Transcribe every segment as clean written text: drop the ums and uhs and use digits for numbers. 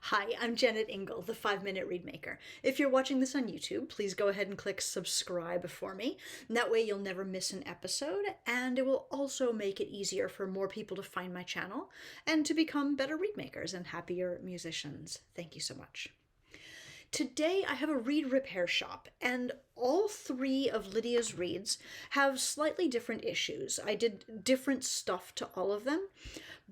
Hi, I'm Jennet Ingle, the 5 Minute Read Maker. If you're watching this on YouTube, please go ahead and click subscribe for me. And that way you'll never miss an episode, and it will also make it easier for more people to find my channel and to become better read makers and happier musicians. Thank you so much. Today I have a read repair shop, and all three of Lydia's reads have slightly different issues. I did different stuff to all of them,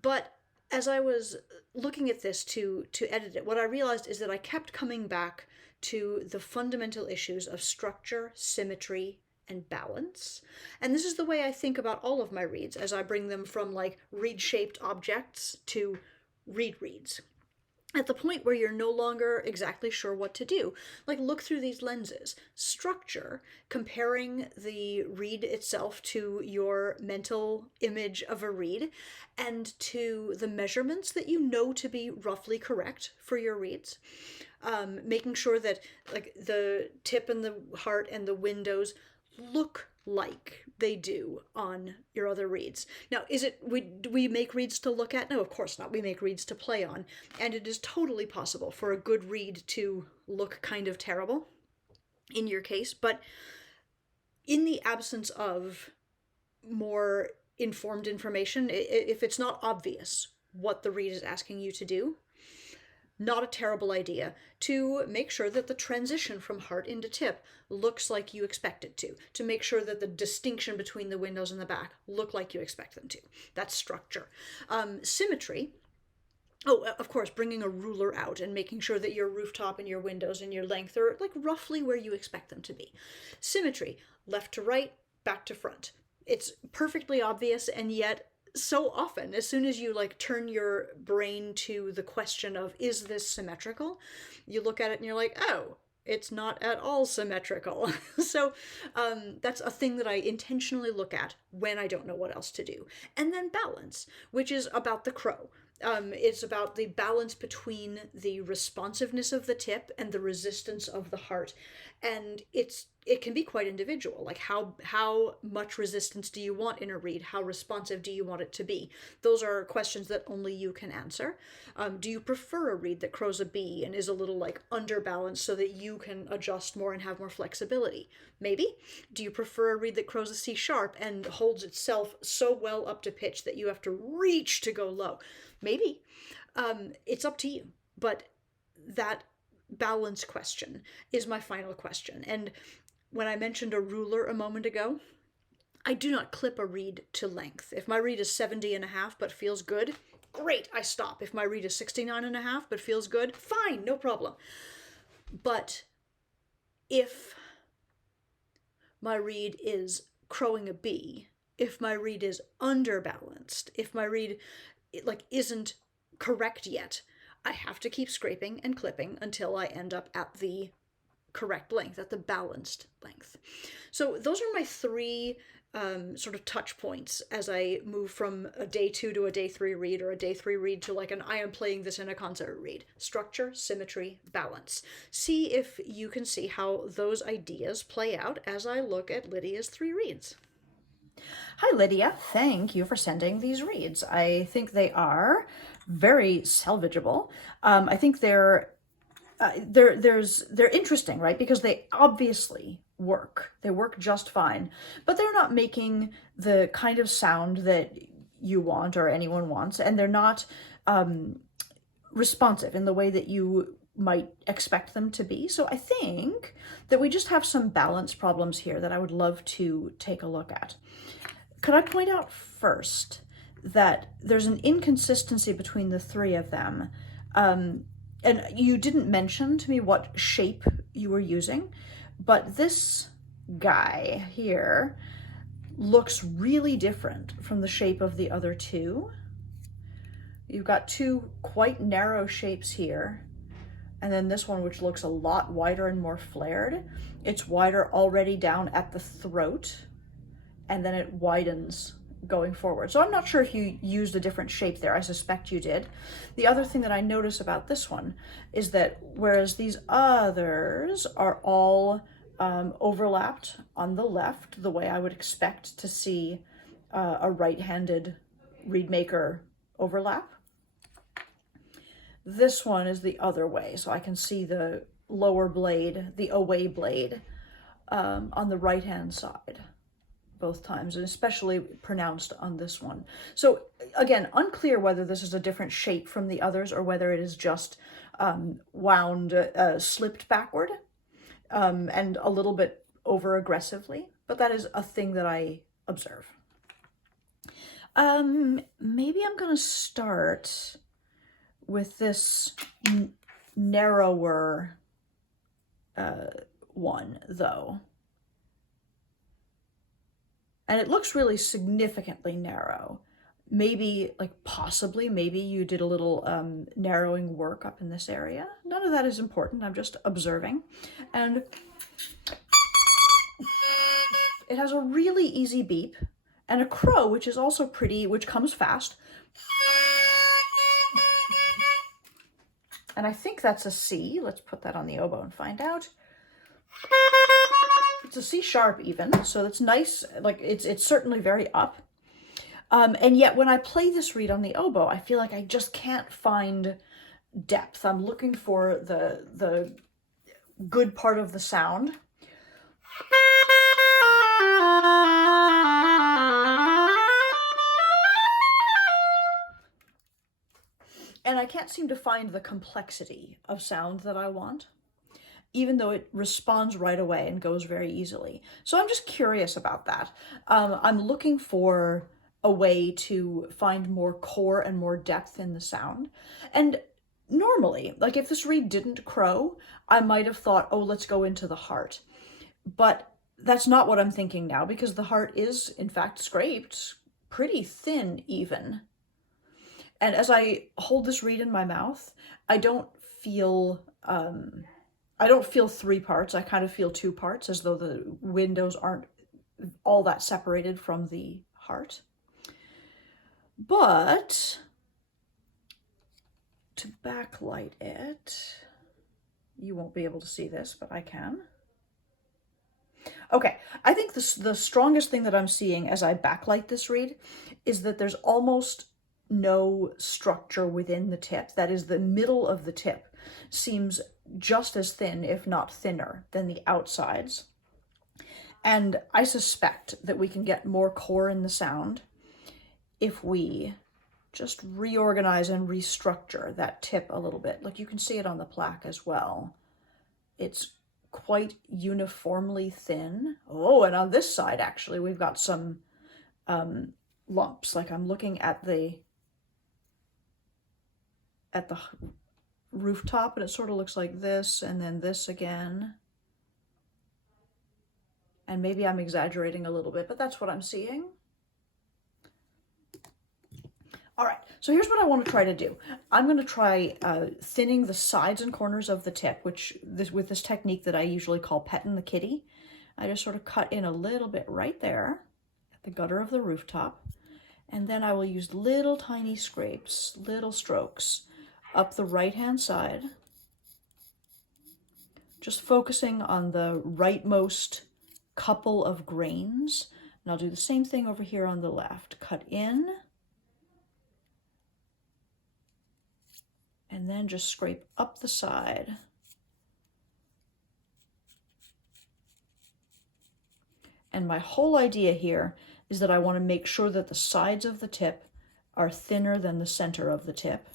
but as I was looking at this to edit it, what I realized is that I kept coming back to the fundamental issues of structure, symmetry, and balance. And this is the way I think about all of my reads as I bring them from like reed-shaped objects to read reads. At the point where you're no longer exactly sure what to do, like look through these lenses. Structure, comparing the read itself to your mental image of a read and to the measurements that you know to be roughly correct for your reads. Making sure that like the tip and the heart and the windows look like they do on your other reads. Now, do we make reads to look at? No, of course not. We make reads to play on. And it is totally possible for a good read to look kind of terrible in your case. But in the absence of more informed information, if it's not obvious what the read is asking you to do, not a terrible idea to make sure that the transition from heart into tip looks like you expect it to make sure that the distinction between the windows and the back look like you expect them to. That's structure. Symmetry. Oh, of course, bringing a ruler out and making sure that your rooftop and your windows and your length are like roughly where you expect them to be. Symmetry, left to right, back to front. It's perfectly obvious, and yet so often, as soon as you like turn your brain to the question of, is this symmetrical? You look at it and you're like, oh, it's not at all symmetrical. So that's a thing that I intentionally look at when I don't know what else to do. And then balance, which is about the crow. It's about the balance between the responsiveness of the tip and the resistance of the heart. And it can be quite individual. Like how much resistance do you want in a read? How responsive do you want it to be? Those are questions that only you can answer. Do you prefer a read that crows a B and is a little like underbalanced so that you can adjust more and have more flexibility? Maybe. Do you prefer a read that crows a C sharp and holds itself so well up to pitch that you have to reach to go low? Maybe. It's up to you. But that balance question is my final question. And when I mentioned a ruler a moment ago, I do not clip a read to length. If my read is 70 and a half but feels good, great, I stop. If my read is 69 and a half but feels good, fine, no problem. But if my read is crowing a B, if my read is underbalanced, if my read like isn't correct yet, I have to keep scraping and clipping until I end up at the correct length, at the balanced length. So those are my three sort of touch points as I move from a day 2 to a day 3 read, or a day 3 read to like an I am playing this in a concert read. Structure, symmetry, balance. See if you can see how those ideas play out as I look at Lydia's 3 reads. Hi, Lydia. Thank you for sending these reads. I think they are very salvageable. I think they're interesting, right? Because they obviously work. They work just fine, but they're not making the kind of sound that you want or anyone wants, and they're not responsive in the way that you might expect them to be. So I think that we just have some balance problems here that I would love to take a look at. Could I point out first that there's an inconsistency between the three of them? And you didn't mention to me what shape you were using, but this guy here looks really different from the shape of the other two. You've got two quite narrow shapes here, and then this one, which looks a lot wider and more flared. It's wider already down at the throat, and then it widens going forward. So I'm not sure if you used a different shape there. I suspect you did. The other thing that I notice about this one is that whereas these others are all overlapped on the left, the way I would expect to see a right-handed reed maker overlap, This one is the other way, so I can see the lower blade, the away blade, on the right-hand side both times, and especially pronounced on this one. So again, unclear whether this is a different shape from the others or whether it is just wound, slipped backward, and a little bit over aggressively, but that is a thing that I observe. Maybe I'm gonna start with this narrower one, though. And it looks really significantly narrow. Maybe, like possibly, maybe you did a little narrowing work up in this area. None of that is important. I'm just observing. And it has a really easy beep and a crow, which is also pretty, which comes fast. And I think that's a C. Let's put that on the oboe and find out. It's a C sharp even, so that's nice. Like it's certainly very up. And yet when I play this reed on the oboe, I feel like I just can't find depth. I'm looking for the good part of the sound. And I can't seem to find the complexity of sound that I want, even though it responds right away and goes very easily. So I'm just curious about that. I'm looking for a way to find more core and more depth in the sound. And normally, like if this reed didn't crow, I might have thought, oh, let's go into the heart. But that's not what I'm thinking now, because the heart is, in fact, scraped pretty thin even. And as I hold this reed in my mouth, I don't feel three parts. I kind of feel two parts, as though the windows aren't all that separated from the heart. But to backlight it, you won't be able to see this, but I can. Okay, I think the strongest thing that I'm seeing as I backlight this reed is that there's almost no structure within the tip. That is, the middle of the tip seems just as thin, if not thinner, than the outsides. And I suspect that we can get more core in the sound if we just reorganize and restructure that tip a little bit. Like you can see it on the plaque as well. It's quite uniformly thin. Oh, and on this side, actually, we've got some lumps. Like I'm looking at the rooftop, and it sort of looks like this, and then this again. And maybe I'm exaggerating a little bit, but that's what I'm seeing. All right, so here's what I want to try to do. I'm going to try thinning the sides and corners of the tip, with this technique that I usually call petting the kitty. I just sort of cut in a little bit right there at the gutter of the rooftop, and then I will use little tiny scrapes, little strokes up the right-hand side, just focusing on the rightmost couple of grains. And I'll do the same thing over here on the left. Cut in, and then just scrape up the side. And my whole idea here is that I want to make sure that the sides of the tip are thinner than the center of the tip.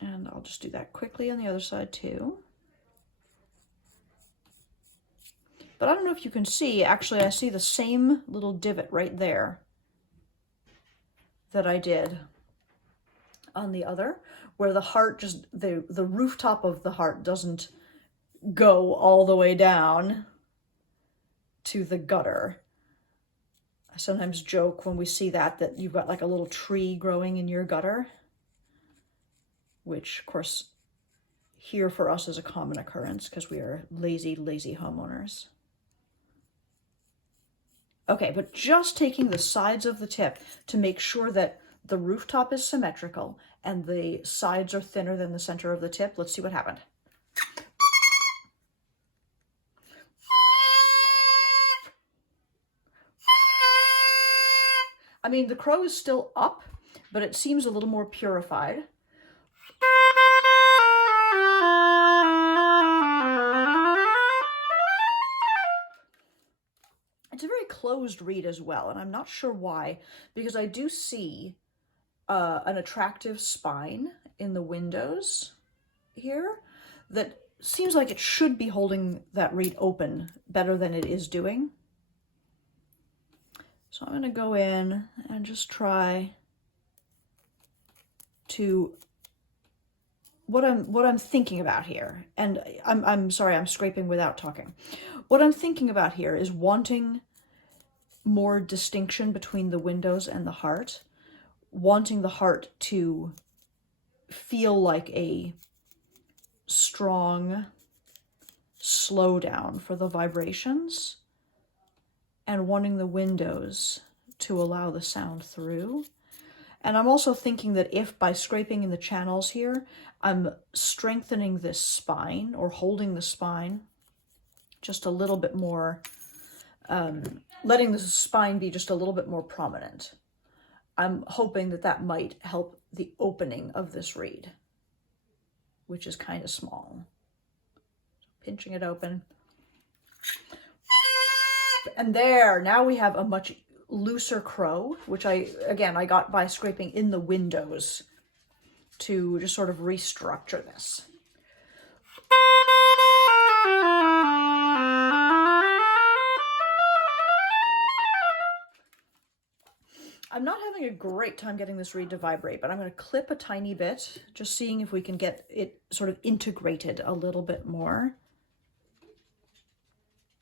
And I'll just do that quickly on the other side too. But I don't know if you can see, actually I see the same little divot right there that I did on the other, where the heart just, the rooftop of the heart doesn't go all the way down to the gutter. I sometimes joke when we see that you've got like a little tree growing in your gutter, which of course here for us is a common occurrence because we are lazy homeowners. Okay, but just taking the sides of the tip to make sure that the rooftop is symmetrical and the sides are thinner than the center of the tip. Let's see what happened. I mean, the crow is still up, but it seems a little more purified. It's a very closed reed as well, and I'm not sure why, because I do see an attractive spine in the windows here that seems like it should be holding that reed open better than it is doing. So I'm going to go in and just try to what I'm thinking about here. And I'm sorry, I'm scraping without talking. What I'm thinking about here is wanting more distinction between the windows and the heart, wanting the heart to feel like a strong slowdown for the vibrations, and wanting the windows to allow the sound through. And I'm also thinking that if by scraping in the channels here, I'm strengthening this spine or holding the spine just a little bit more, letting the spine be just a little bit more prominent. I'm hoping that that might help the opening of this reed, which is kind of small. Pinching it open. And there, now we have a much looser crow, which I got by scraping in the windows to just sort of restructure this. I'm not having a great time getting this reed to vibrate, but I'm going to clip a tiny bit, just seeing if we can get it sort of integrated a little bit more.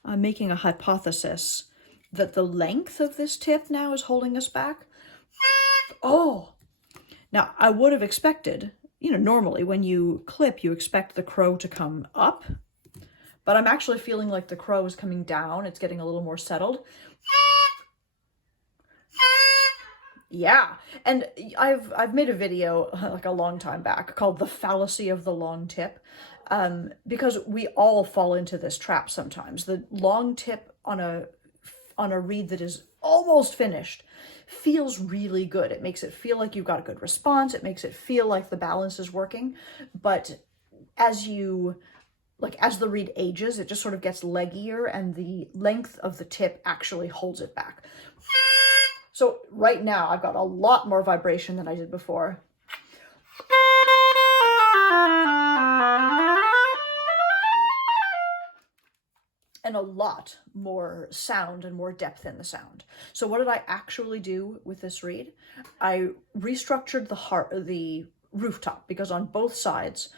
I'm making a hypothesis that the length of this tip now is holding us back. Oh, now I would have expected, normally when you clip, you expect the crow to come up, but I'm actually feeling like the crow is coming down. It's getting a little more settled. Yeah, and I've made a video like a long time back called The Fallacy of the Long Tip, because we all fall into this trap sometimes. The long tip on a reed that is almost finished feels really good. It makes it feel like you've got a good response. It makes it feel like the balance is working. But as the reed ages, it just sort of gets leggier, and the length of the tip actually holds it back. So right now I've got a lot more vibration than I did before. And a lot more sound and more depth in the sound. So what did I actually do with this reed? I restructured the rooftop, because on both sides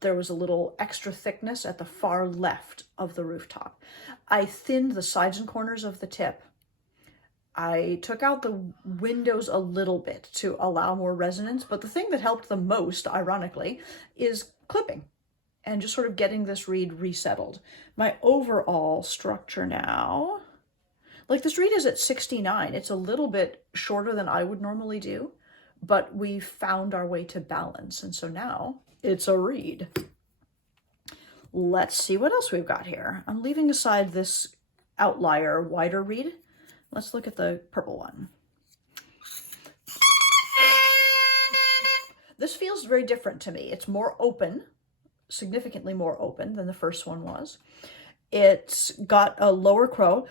there was a little extra thickness at the far left of the rooftop. I thinned the sides and corners of the tip. I took out the windows a little bit to allow more resonance, but the thing that helped the most, ironically, is clipping and just sort of getting this reed resettled. My overall structure now, like this reed is at 69. It's a little bit shorter than I would normally do, but we found our way to balance, and so now it's a reed. Let's see what else we've got here. I'm leaving aside this outlier wider reed. Let's look at the purple one. This feels very different to me. It's more open, significantly more open than the first one was. It's got a lower crow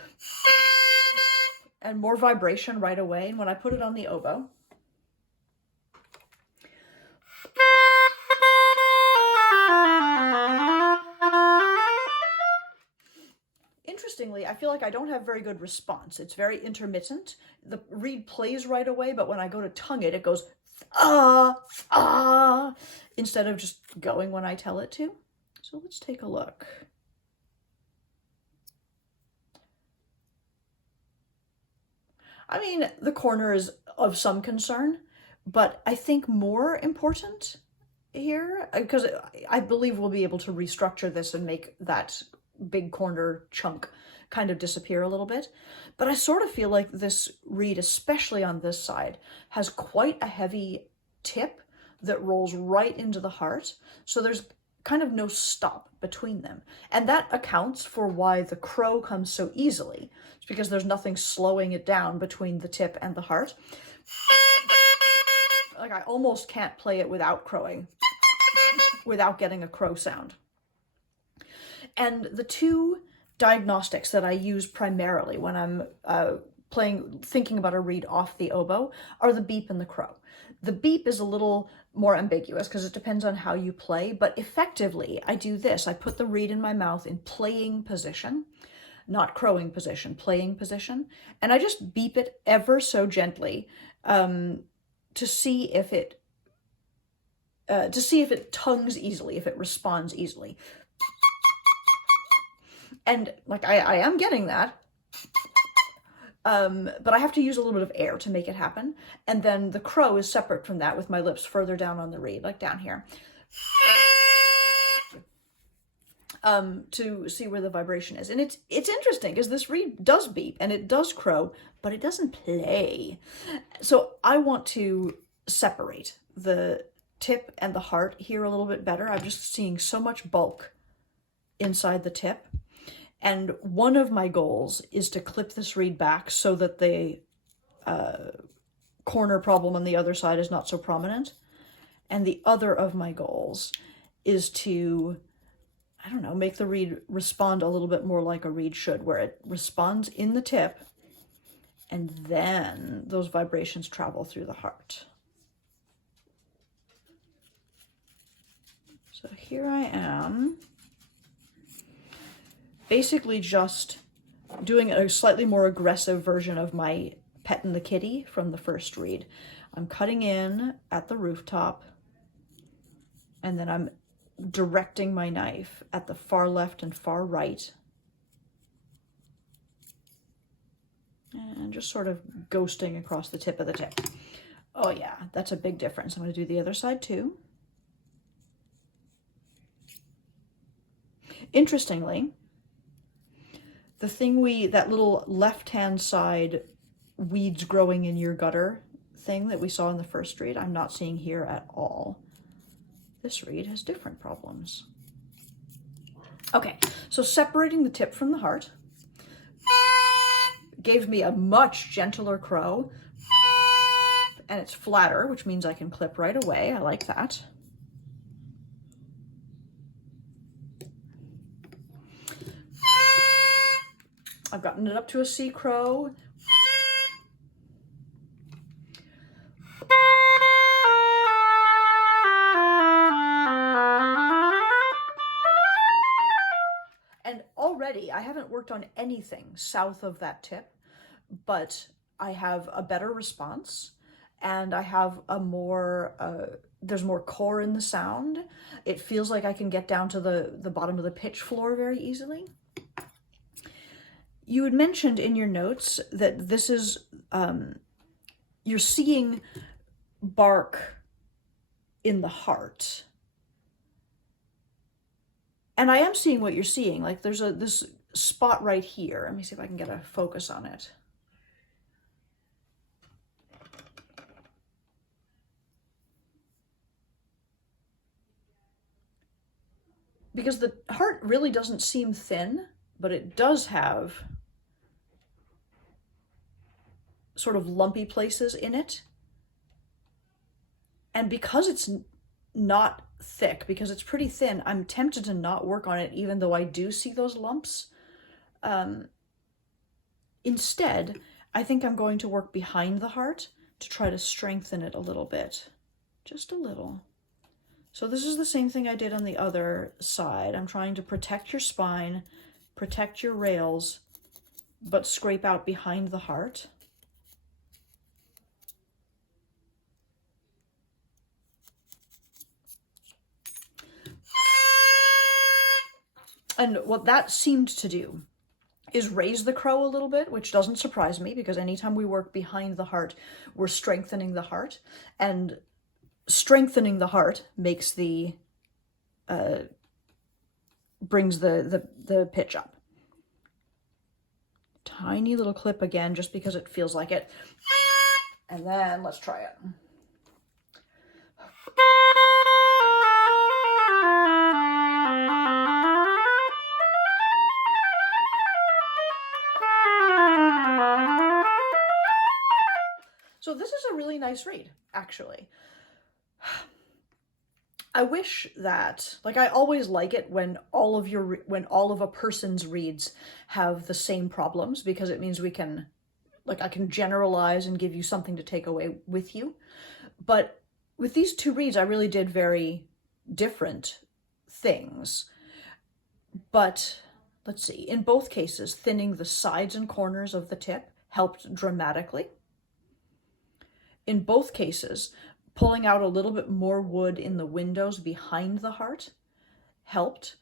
and more vibration right away. And when I put it on the oboe, interestingly, I feel like I don't have very good response. It's very intermittent. The reed plays right away, but when I go to tongue it, it goes instead of just going when I tell it to. So let's take a look. I mean, the corner is of some concern, but I think more important here, because I believe we'll be able to restructure this and make that big corner chunk kind of disappear a little bit. But I sort of feel like this reed, especially on this side, has quite a heavy tip that rolls right into the heart. So there's kind of no stop between them. And that accounts for why the crow comes so easily. It's because there's nothing slowing it down between the tip and the heart. like I almost can't play it without crowing, without getting a crow sound. And the two diagnostics that I use primarily when I'm thinking about a reed off the oboe are the beep and the crow. The beep is a little more ambiguous because it depends on how you play, but effectively I do this. I put the reed in my mouth in playing position, not crowing position, playing position, and I just beep it ever so gently to see if it tongues easily, if it responds easily. And like I am getting that, but I have to use a little bit of air to make it happen. And then the crow is separate from that with my lips further down on the reed, like down here, to see where the vibration is. And it's interesting because this reed does beep and it does crow, but it doesn't play. So I want to separate the tip and the heart here a little bit better. I'm just seeing so much bulk inside the tip. And one of my goals is to clip this reed back so that the corner problem on the other side is not so prominent. And the other of my goals is to, I don't know, make the reed respond a little bit more like a reed should, where it responds in the tip and then those vibrations travel through the heart. So here I am, basically just doing a slightly more aggressive version of my Pettin' the Kitty from the first read. I'm cutting in at the rooftop, and then I'm directing my knife at the far left and far right, and just sort of ghosting across the tip of the tip. Oh yeah, that's a big difference. I'm going to do the other side too. Interestingly, the thing that little left-hand side weeds growing in your gutter thing that we saw in the first read, I'm not seeing here at all. This read has different problems. Okay, so separating the tip from the heart gave me a much gentler crow, and it's flatter, which means I can clip right away. I like that. I've gotten it up to a C crow. And already I haven't worked on anything south of that tip, but I have a better response and I have a more, there's more core in the sound. It feels like I can get down to the bottom of the pitch floor very easily. You had mentioned in your notes that this is, you're seeing bark in the heart. And I am seeing what you're seeing. Like there's this spot right here. Let me see if I can get a focus on it. Because the heart really doesn't seem thin, but it does have sort of lumpy places in it. And because it's not thick, because it's pretty thin, I'm tempted to not work on it even though I do see those lumps. Instead, I think I'm going to work behind the heart to try to strengthen it a little bit. Just a little. So this is the same thing I did on the other side. I'm trying to protect your spine, protect your rails, but scrape out behind the heart. And what that seemed to do is raise the crow a little bit, which doesn't surprise me because anytime we work behind the heart, we're strengthening the heart. And strengthening the heart makes the, brings the pitch up. Tiny little clip again, just because it feels like it. And then let's try it. So So this is a really nice read, actually. I wish that, like, I always like it when all of a person's reads have the same problems, because it means we can, like, I can generalize and give you something to take away with you. But with these two reads, I really did very different things. But let's see, in both cases, thinning the sides and corners of the tip helped dramatically. In both cases, pulling out a little bit more wood in the windows behind the heart helped,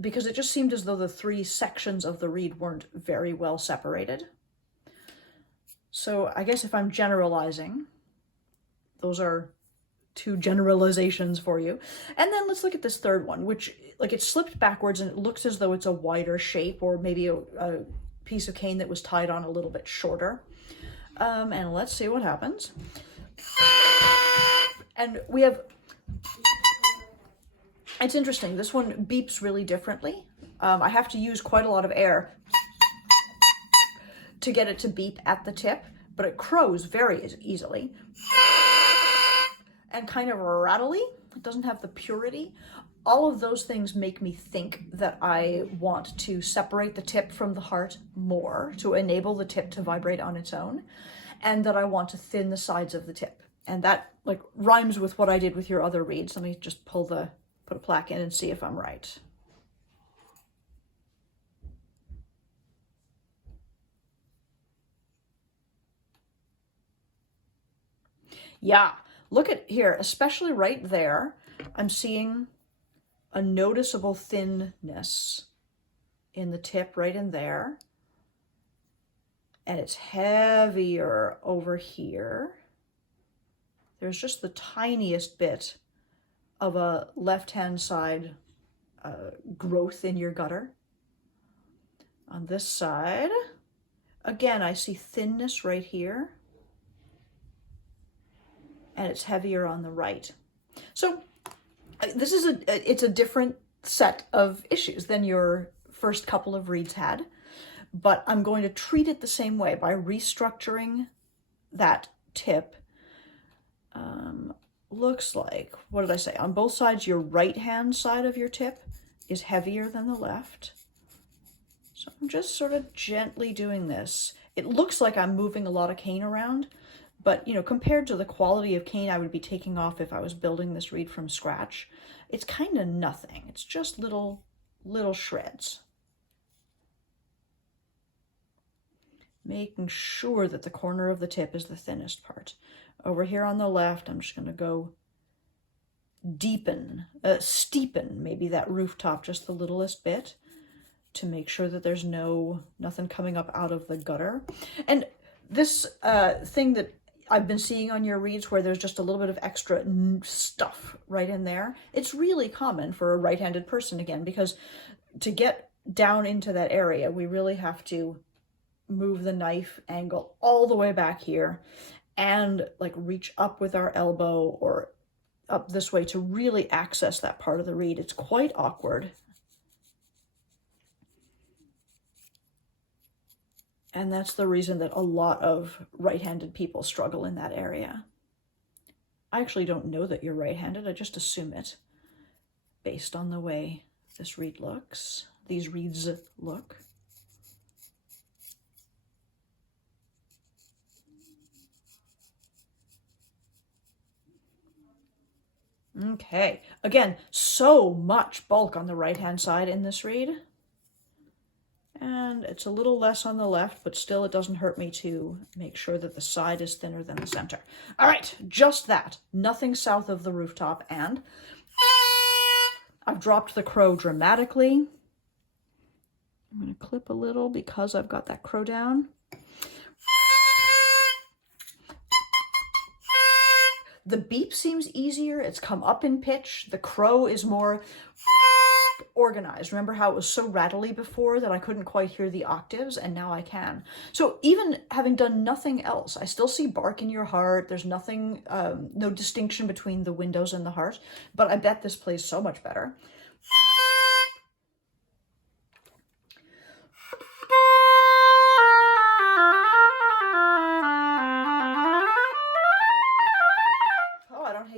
because it just seemed as though the three sections of the reed weren't very well separated. So I guess if I'm generalizing, those are two generalizations for you. And then let's look at this third one, which, like, it slipped backwards and it looks as though it's a wider shape, or maybe a piece of cane that was tied on a little bit shorter. And let's see what happens. And we have, it's interesting, this one beeps really differently. I have to use quite a lot of air to get it to beep at the tip, but it crows very easily. And kind of rattly, it doesn't have the purity. All of those things make me think that I want to separate the tip from the heart more to enable the tip to vibrate on its own, and that I want to thin the sides of the tip. And that, like, rhymes with what I did with your other reeds. Let me just put a plaque in and see if I'm right. Yeah, look at here, especially right there, I'm seeing a noticeable thinness in the tip right in there. And it's heavier over here. There's just the tiniest bit of a left-hand side growth in your gutter. On this side, again, I see thinness right here. And it's heavier on the right. So this is it's a different set of issues than your first couple of reads had, but I'm going to treat it the same way by restructuring that tip. Looks like, what did I say? On both sides, your right-hand side of your tip is heavier than the left. So I'm just sort of gently doing this. It looks like I'm moving a lot of cane around, but, you know, compared to the quality of cane I would be taking off if I was building this reed from scratch, it's kind of nothing. It's just little shreds. Making sure that the corner of the tip is the thinnest part. Over here on the left, I'm just going to go steepen maybe that rooftop just the littlest bit to make sure that there's nothing coming up out of the gutter. And this thing that I've been seeing on your reeds where there's just a little bit of extra stuff right in there, it's really common for a right-handed person, again, because to get down into that area, we really have to move the knife angle all the way back here and, like, reach up with our elbow or up this way to really access that part of the reed. It's quite awkward. And that's the reason that a lot of right-handed people struggle in that area. I actually don't know that you're right-handed. I just assume it based on the way this reed looks, these reeds look. Okay, again, so much bulk on the right-hand side in this reed. And it's a little less on the left, but still it doesn't hurt me to make sure that the side is thinner than the center. All right, just that. Nothing south of the rooftop, and I've dropped the crow dramatically. I'm going to clip a little because I've got that crow down. The beep seems easier. It's come up in pitch. The crow is more organized. Remember how it was so rattly before that I couldn't quite hear the octaves, and now I can. So even having done nothing else, I still see bark in your heart. There's nothing, no distinction between the windows and the heart, but I bet this plays so much better.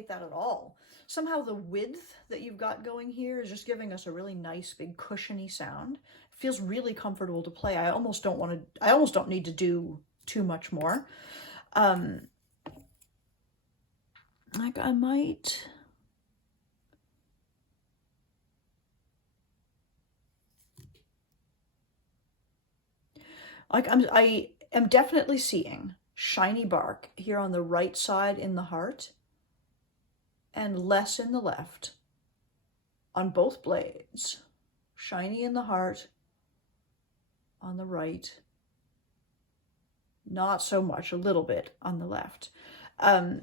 hate that at all. Somehow the width that you've got going here is just giving us a really nice, big, cushiony sound. It feels really comfortable to play. I almost don't need to do too much more. Like I might... Like I am definitely seeing shiny bark here on the right side in the heart and less in the left on both blades. Shiny in the heart on the right, not so much, a little bit on the left. But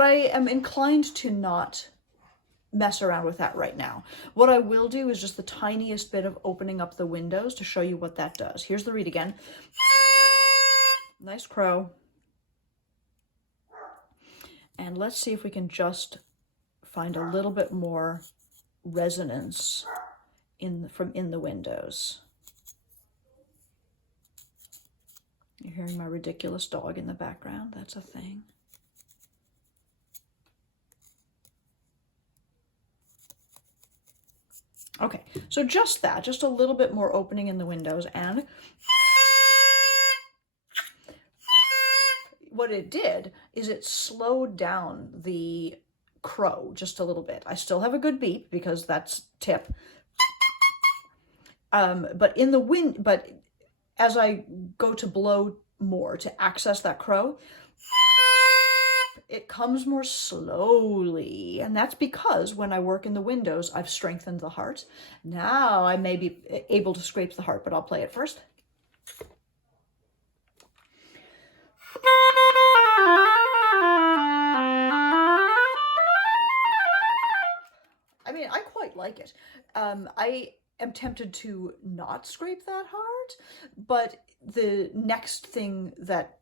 I am inclined to not mess around with that right now. What I will do is just the tiniest bit of opening up the windows to show you what that does. Here's the reed again. Nice crow. And let's see if we can just find a little bit more resonance from in the windows. You're hearing my ridiculous dog in the background. That's a thing. Okay, so just that, just a little bit more opening in the windows, and what it did is it slowed down the crow just a little bit. I still have a good beep because that's tip. But in the wind, but as I go to blow more to access that crow, it comes more slowly, and that's because when I work in the windows, I've strengthened the heart. Now I may be able to scrape the heart, but I'll play it first. I mean, I quite like it. I am tempted to not scrape that heart, but the next thing that,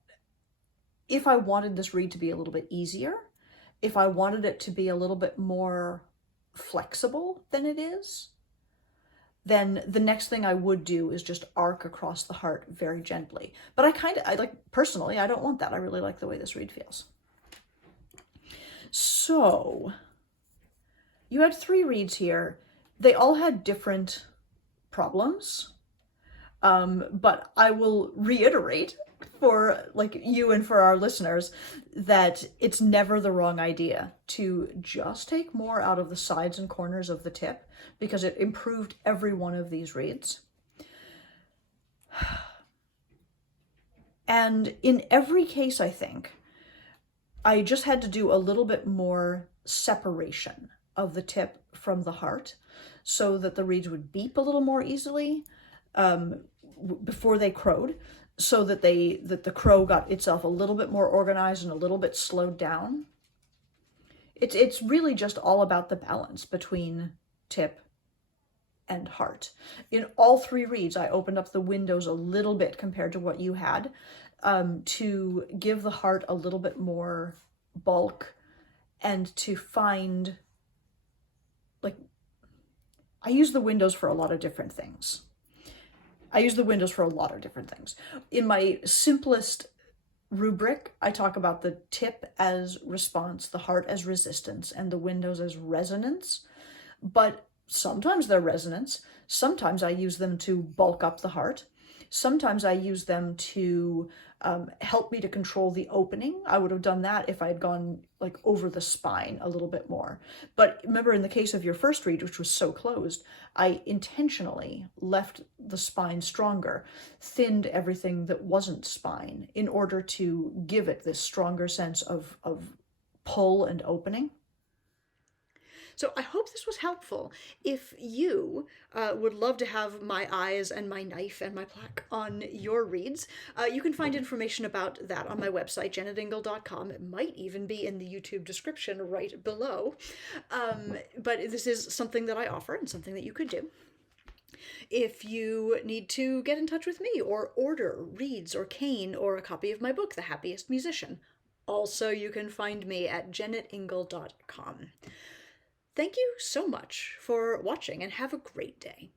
if I wanted this reed to be a little bit easier, if I wanted it to be a little bit more flexible than it is, then the next thing I would do is just arc across the heart very gently. But personally, I don't want that. I really like the way this reed feels. So you had 3 reeds here. They all had different problems, but I will reiterate for you and for our listeners that it's never the wrong idea to just take more out of the sides and corners of the tip, because it improved every one of these reeds. And in every case, I think I just had to do a little bit more separation of the tip from the heart so that the reeds would beep a little more easily before they crowed, so that the crow got itself a little bit more organized and a little bit slowed down. It's really just all about the balance between tip and heart. In all 3 reeds, I opened up the windows a little bit compared to what you had, to give the heart a little bit more bulk and to find, I use the windows for a lot of different things. In my simplest rubric, I talk about the tip as response, the heart as resistance, and the windows as resonance. But sometimes they're resonance. Sometimes I use them to bulk up the heart. Sometimes I use them to help me to control the opening. I would have done that if I had gone over the spine a little bit more. But remember, in the case of your first reed, which was so closed, I intentionally left the spine stronger, thinned everything that wasn't spine in order to give it this stronger sense of pull and opening. So I hope this was helpful. If you would love to have my eyes and my knife and my plaque on your reeds, you can find information about that on my website, jennetingle.com. It might even be in the YouTube description right below. But this is something that I offer and something that you could do. If you need to get in touch with me or order reeds or cane or a copy of my book, The Happiest Musician, also you can find me at jennetingle.com. Thank you so much for watching and have a great day.